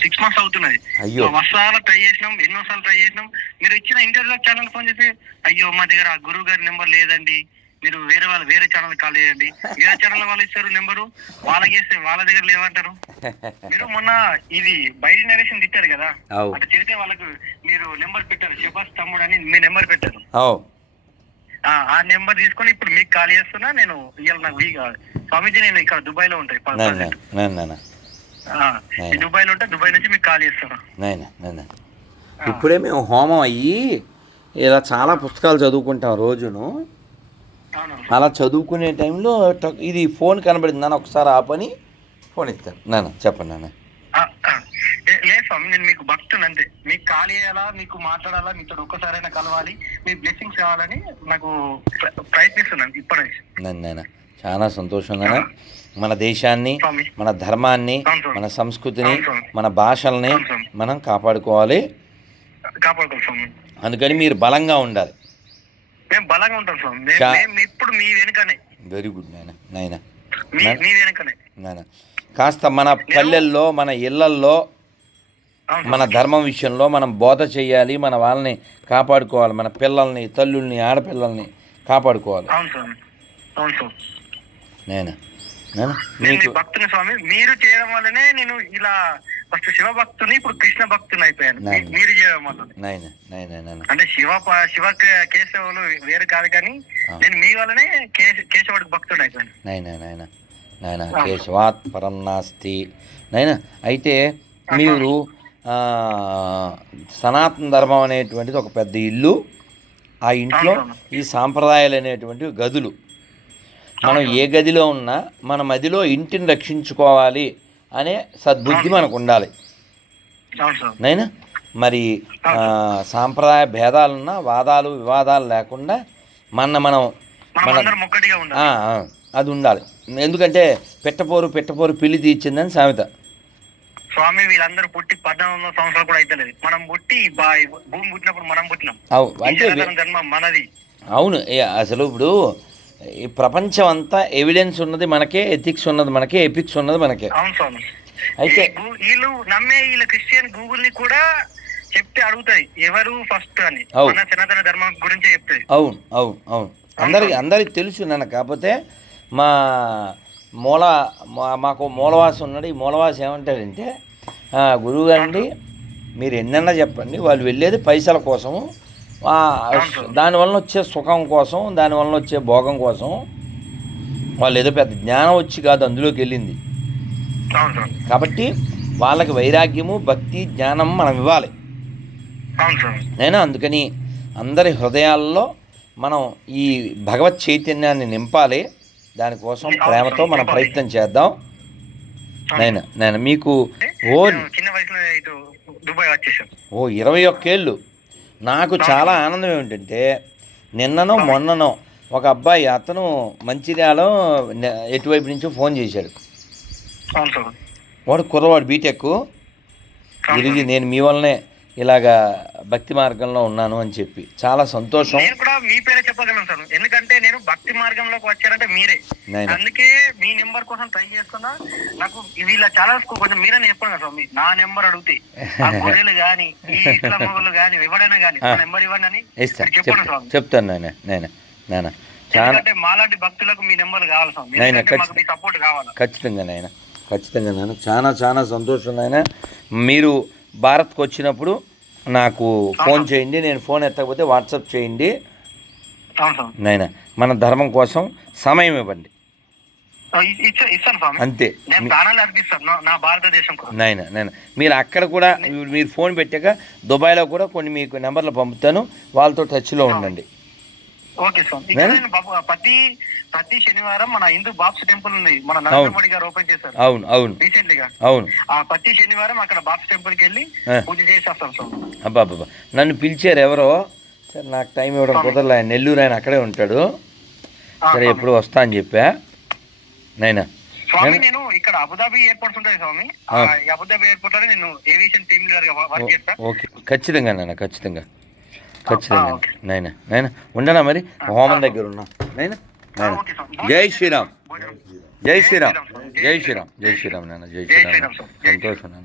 Six months అవుతున్నది అయ్యో. Try చేసినాం ఎన్నోసార్లు ట్రై చేసినాం. మీరు ఇచ్చిన ఇంటర్వ్యూ ఛానల్ ఫోన్ చేసి అయ్యో మా దగ్గర ఆ గురువు గారి నెంబర్ లేదండి. మీరు వేరే వాళ్ళు వేరే ఛానల్ కాల్ చేయండి. వేరే ఛానల్ వాళ్ళు ఇస్తారు నెంబరు వాళ్ళకి చేస్తే వాళ్ళ దగ్గర లేవంటారు. మీరు మొన్న ఇది బయట నరేషన్ తిట్టారు కదా. అట్లా చెడితే వాళ్ళకు మీరు నెంబర్ పెట్టారు శబాస్ తమ్ముడు అని మీ నెంబర్ పెట్టారు. ఆ, ఆ నెంబర్ తీసుకొని ఇప్పుడు మీకు కాల్ చేస్తున్నా నేను ఇవాళ నాకు స్వామీజీ నేను ఇక్కడ దుబాయ్లో ఉంటాయి దుబాయ్లో ఉంటే దుబాయ్ నుంచి మీకు కాల్ చేస్తాను. నాయన నాయన ఇప్పుడే మేము హోమం అయ్యి ఇలా చాలా పుస్తకాలు చదువుకుంటాం రోజును. అలా చదువుకునే టైంలో ఇది ఫోన్ కనబడింది. నాన్న ఒకసారి ఆపని ఫోన్ ఇస్తాను నాన్న చెప్పండి నాన్న. లేదు స్వామి నేను మీకు భక్తులు అంతే. మీకు కాల్ చేయాలా మీకు మాట్లాడాలా మీతో ఒక్కసారైనా కలవాలి మీ బ్లెస్సింగ్స్ కావాలని నాకు ప్ర- ప్రయత్నిస్తున్నాను ఇప్పటి నుంచి. చాలా సంతోషం నాన్న. మన దేశాన్ని మన ధర్మాన్ని. మన సంస్కృతిని. మన భాషల్ని. మనం కాపాడుకోవాలి. అందుకని మీరు బలంగా ఉండాలి. మేము బలంగా ఉంటాం స్వామి. మేము చా- మేము ఇప్పుడు మీ వెనుకనే. వెరీ గుడ్ నాయన. నాయన కాస్త మన పల్లెల్లో మన ఇళ్ళల్లో మన ధర్మం విషయంలో మనం బోధ చేయాలి మన వాళ్ళని కాపాడుకోవాలి మన పిల్లల్ని తల్లుల్ని ఆడపిల్లల్ని కాపాడుకోవాలి. అవును స్వామి. అవును స్వామి. నేను. భక్తుని స్వామి. మీరు చేయడం వల్లనే నేను ఇలా ఫస్ట్ శివ భక్తుని ఇప్పుడు కృష్ణ భక్తుని అయిపోయాను. మీరు చేయడం వల్ల అంటే శివ శివ కేశవులు వేరు కాదు కానీ. నేను మీ వల్లనే కేశ కేశవుడికి భక్తుడు అయిపోయాను. నాయన కేశవాత్ పరం నాస్తి. నాయన అయితే మీరు ఆ, సనాతన ధర్మం అనేటువంటిది ఒక పెద్ద ఇల్లు ఆ ఇంట్లో ఈ సాంప్రదాయాలు అనేటువంటివి గదులు. మనం ఏ గదిలో ఉన్నా మన మదిలో ఇంటిని రక్షించుకోవాలి అనే సద్బుద్ధి మనకు ఉండాలి నైనా? మరి ఆ, సాంప్రదాయ భేదాలున్నా వాదాలు వివాదాలు లేకుండా మన మనం మనం అది ఉండాలి. ఎందుకంటే పెట్టపోరు పెట్టపోరు పిల్లి తీర్చిందని సామెత. స్వామి వీళ్ళందరూ పుట్టి పద్నాలుగు వందల సంవత్సరాలు కూడా అయితలేదు. మనం పుట్టి భూమి పుట్టినప్పుడు మనం పుట్టినాం. అంటే ధర్మం మనది. అవును అసలు ఇప్పుడు ఈ ప్రపంచం అంతా ఎవిడెన్స్ ఉన్నది మనకే ఎథిక్స్ ఉన్నది మనకే ఎపిక్స్ ఉన్నది మనకే. అయితే వీళ్ళు నమ్మే వీళ్ళ క్రిస్టియన్ గూగుల్ని కూడా చెప్తే అడుగుతాయి. ఎవరు ఫస్ట్ అని. మన సనాతన ధర్మం గురించే చెప్తాయి. అవును అవును అవును. అందరికి అందరికి తెలుసు నన్ను. కాకపోతే మా మూల మాకు మూలవాసి ఉన్నాడు. ఈ మూలవాసి ఏమంటాడంటే "ఆ, గురువుగారండి మీరు ఎన్నన్నా చెప్పండి. వాళ్ళు వెళ్ళేది పైసల కోసము. దానివల్ల వచ్చే సుఖం కోసం దానివల్ల వచ్చే భోగం కోసం వాళ్ళు ఏదో పెద్ద జ్ఞానం వచ్చి కాదు అందులోకి వెళ్ళింది. కాబట్టి వాళ్ళకి వైరాగ్యము భక్తి జ్ఞానం మనం ఇవ్వాలి. నేను అందుకని అందరి హృదయాల్లో మనం ఈ భగవత్ చైతన్యాన్ని నింపాలి. దానికోసం ప్రేమతో మనం ప్రయత్నం చేద్దాం. నేను నేను మీకు ఓ ఓ ఇరవై ఒక్కేళ్ళు నాకు చాలా ఆనందం ఏమిటంటే నిన్ననో మొన్ననో ఒక అబ్బాయి అతను మంచిర్యాల ఎటువైపు నుంచో ఫోన్ చేశాడు. వాడు కుర్రవాడు బీటెక్ తిరిగి నేను మీ వల్లనే ఇలాగా భక్తి మార్గంలో ఉన్నాను అని చెప్పి. చాలా సంతోషం. నేను కూడా మీ పేరే చెప్పగలను సార్. ఎందుకంటే నేను భక్తి మార్గంలోకి వచ్చానంటే మీరే. అందుకే మీ నెంబర్ కోసం ట్రై చేస్తున్నా. నాకు వీళ్ళ ఛానల్స్ కొంచెం మీరే చెప్పండి స్వామి. నా నెంబర్ అడిగితే ఆ గొర్రెలు గాని ఈ ఇస్లాం వాళ్ళు గాని ఎవడైనా గాని నా నెంబర్ ఇవ్వండి అని చెప్పండి స్వామి. చెప్తాను నాయన నాయన చాలా ఎందుకంటే మాలాంటి భక్తులకు మీ నెంబర్ కావాలి. మీ సపోర్ట్ కావాలి. ఖచ్చితంగా నాయన ఖచ్చితంగా నాయన చాలా చాలా సంతోషం నాయన మీరు భారత్కి వచ్చినప్పుడు నాకు ఫోన్ చేయండి నేను ఫోన్ ఎత్తకపోతే వాట్సాప్ చేయండి. నాయన మన ధర్మం కోసం సమయం ఇవ్వండి. అంతే. నేను ప్రాణాలు అర్పిస్తాను నా- నా భారతదేశం కోసం. నాయన నాయన మీరు అక్కడ కూడా మీరు- ఫోన్ పెట్టాక దుబాయ్లో కూడా కొన్ని మీకు నెంబర్లు పంపుతాను. వాళ్ళతో టచ్లో ఉండండి. ఓకే నేను? ప్రతి ప్రతి శనివారం మన హిందూ బాప్స్ టెంపుల్ ఉంది. మన నరేంద్ర మోడీ గారు ఓపెన్ చేశారు. అవును అవును. రీసెంట్లీగా అవును. ఆ ప్రతి శనివారం అక్కడ బాప్స్ టెంపుల్కి వెళ్ళి. పూజ చేసి వస్తాం స్వామి అబ్బా అబ్బా. నన్ను పిలిచారు ఎవరో? సరే నాకు టైం ఇవ్వడం కుదరలే. ఆయన నెల్లూరు ఆయన అక్కడే ఉంటాడు. సరే. ఎప్పుడు వస్తా అని చెప్పా. నైనా. స్వామి నేను. ఇక్కడ అబుదాబి ఎయిర్పోర్ట్స్ ఉంటాయి స్వామి. అబుదాబి ఎయిర్పోర్ట్లో నేను ఏవియేషన్ టీమ్ లీడర్గా వర్క్ చేస్తా. ఓకే. ఖచ్చితంగా నాయన ఖచ్చితంగా. ఖచ్చితంగా. ఓకే. నాయన నాయన ఉండనా మరి? హోమం దగ్గర ఉన్నా. నాయన నాయన. జై శ్రీరామ్. జై శ్రీరామ్. జై శ్రీరామ్. జై శ్రీరామ్. నాయన జై శ్రీరామ్. సంతోషం. నాయన